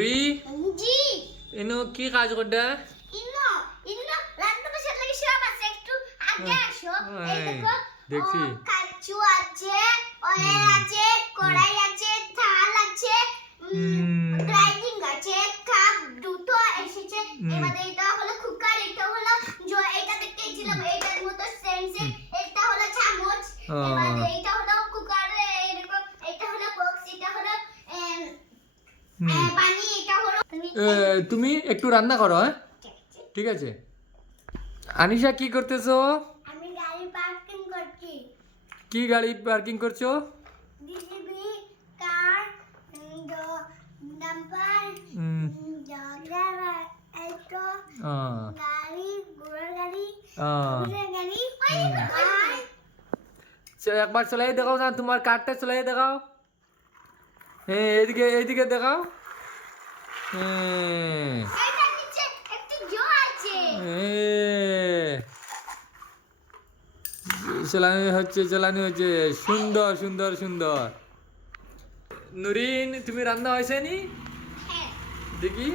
রি জি এনো কি কাজ করডা? ইনো ইনো রান্না বসার লাগি সব আছে একটু আগে আসো এই দেখো দেখছি। কাচ্চু আছে অয়েল আছে কড়াই আছে থাল আছে গ্রাইন্ডিং আছে কাপ দুটো এসেছে এবারে এটা হলো কুকার এটা হলো এটা দেখতেছিলাম এটার মতো সেন্সে এটা হলো চামচ এবারে এটা হলো কুকার এরকম এটা হলো বক্স এটা হলো পানি এটা হলো তুমি একটু রান্না করো, হ্যাঁ? ঠিক আছে। আনিশা কি করতেছো? আমি গাড়ি পার্কিং করছি কি গাড়ি পার্কিং করছো? ডিসিবি কার নাম্বার ড্রাইভার এটো গাড়ি ঘোড়ার গাড়ি ঘোড়ার গাড়ি চলো একবার চলাই দেখাও না, তোমার কারটা চলাই দেখাও। হ্যাঁ, এদিকে এদিকে দেখাও। হ্যাঁ, এটার নিচে একটু জো আছে চালানো হচ্ছে সুন্দর সুন্দর সুন্দর। নুরিন, তুমি রান্না হয়েছে নি? হ্যাঁ দেখি।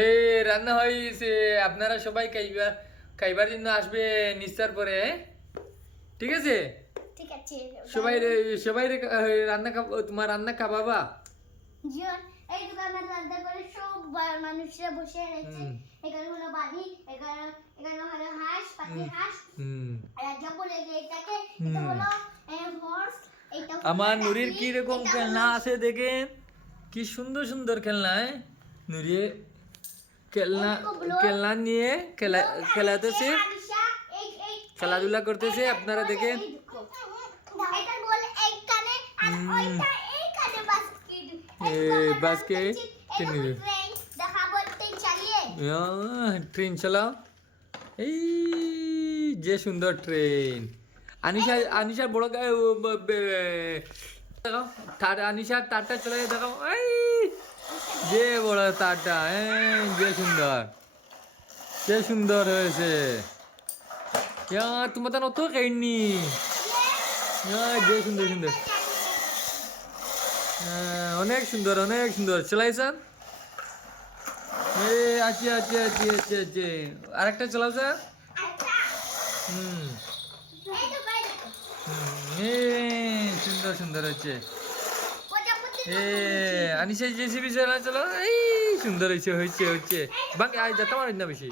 এই রান্না হয়েছে, আপনারা সবাই খাইবার জন্য আসবে নিস্তার পরে, হ্যাঁ? ঠিক আছে। ঠিক আছে সবাই সবাই রান্না তোমার রান্না খাবাবা। জিওন এই দোকানে রান্না করে সব মানুষরা বসে রয়েছে এখানে হলো বাড়ি এখানে হলো হাঁস পাতি হাঁস রাজা বলে এটাকে এটা হলো হর্স এটা আমার নুরির কি রকম খেলনা আছে দেখেন, কি সুন্দর সুন্দর খেলনা। নুরির খেলনা নিয়ে খেলাতেছে, খেলাধুলা করতেছে, আপনারা দেখেন। এটা বলে এইখানে আর ওইটা এইখানে বাস্কেট ট্রেন দেখাবো ট্রেন চালিয়ে ট্রেন চালাও। এই যে সুন্দর ট্রেন। আনিশার বড় দেখাও, আনিশার তারটা চলে দেখাও। এই যে বড় তারটা, যে সুন্দর হয়েছে। তোমার তো অত খাইনি। যে সুন্দর সুন্দর, অনেক সুন্দর অনেক সুন্দর চালাইছেন। আছে আছে আছে আছে আছে আরেকটা চালাও স্যার। সুন্দর সুন্দর হচ্ছে। আনিসা জেসিবি চালা চলো। এই সুন্দর হয়েছে হয়েছে হচ্ছে। বাকি আজ যেতে পারি না বেশি।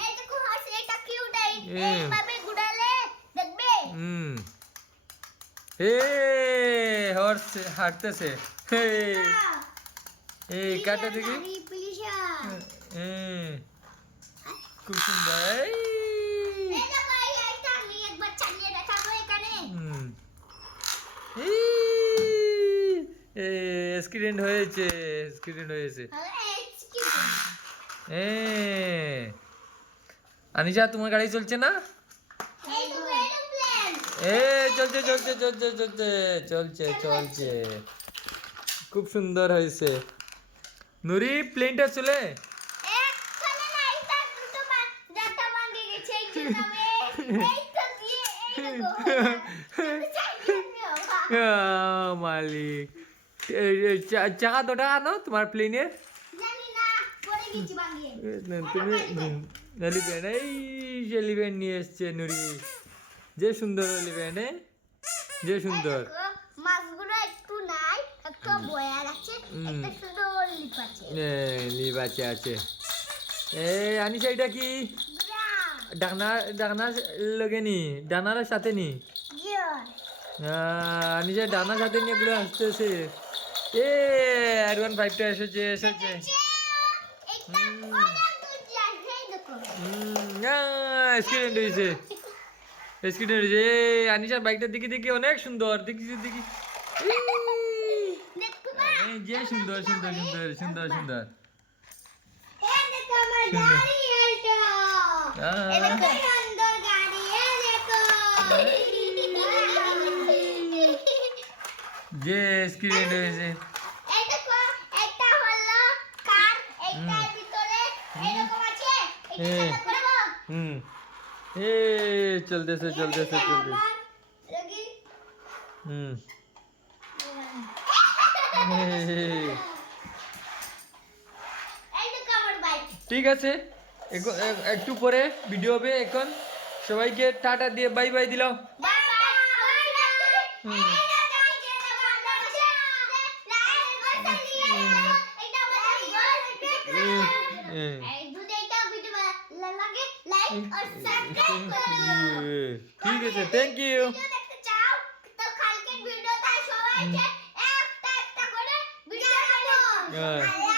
হর্স হাঁটতেছে। এই কাটা দেখি। খুব সুন্দর। অ্যাক্সিডেন্ট হয়েছে, অ্যাক্সিডেন্ট হয়েছে। আনিশা তোমার গাড়ি চলছে না? চলছে চলছে চলছে চলছে চলছে চলছে, খুব সুন্দর হয়েছে। নুরি প্লেনটা চলে। মালিক, চাকা দুটা আনো তোমার প্লেনের। তুমি এলিভেন, এই এলিভেন নিয়ে এসছে নুরি। যে সুন্দর এলিভেন, যে সুন্দর। মাছগুলো একটু নাই, একটু বয়ার আছে, একটা সুন্দর লিপ আছে। লিপ আছে আছে। আনিশা এটা কি ডাকনা লগে নি, ডানার সাথে নি? আনিশা ডানার সাথে নিয়ে গুলো আসতেছে। R15টা এসেছে এসেছে। অ্যাক্সিডেন্ট হয়েছে, অ্যাক্সিডেন্ট হয়েছে। আনিশার বাইকটা দেখি দেখি অনেক সুন্দর, দেখি দেখি। যে সুন্দর সুন্দর সুন্দর সুন্দর সুন্দর। যে অ্যাক্সিডেন্ট হয়েছে। চলতেছে চলতেছে চলতেছে। ঠিক আছে, একটু পরে ভিডিও হবে। এখন সবাইকে টাটা দিয়ে বাই বাই দিলাম। Bye bye. ঠিক আছে, থ্যাংক ইউ। দেখতে চাও তো কালকে ভিডিওটা সবাইকে একটা একটা করে ভিডিও দেখো।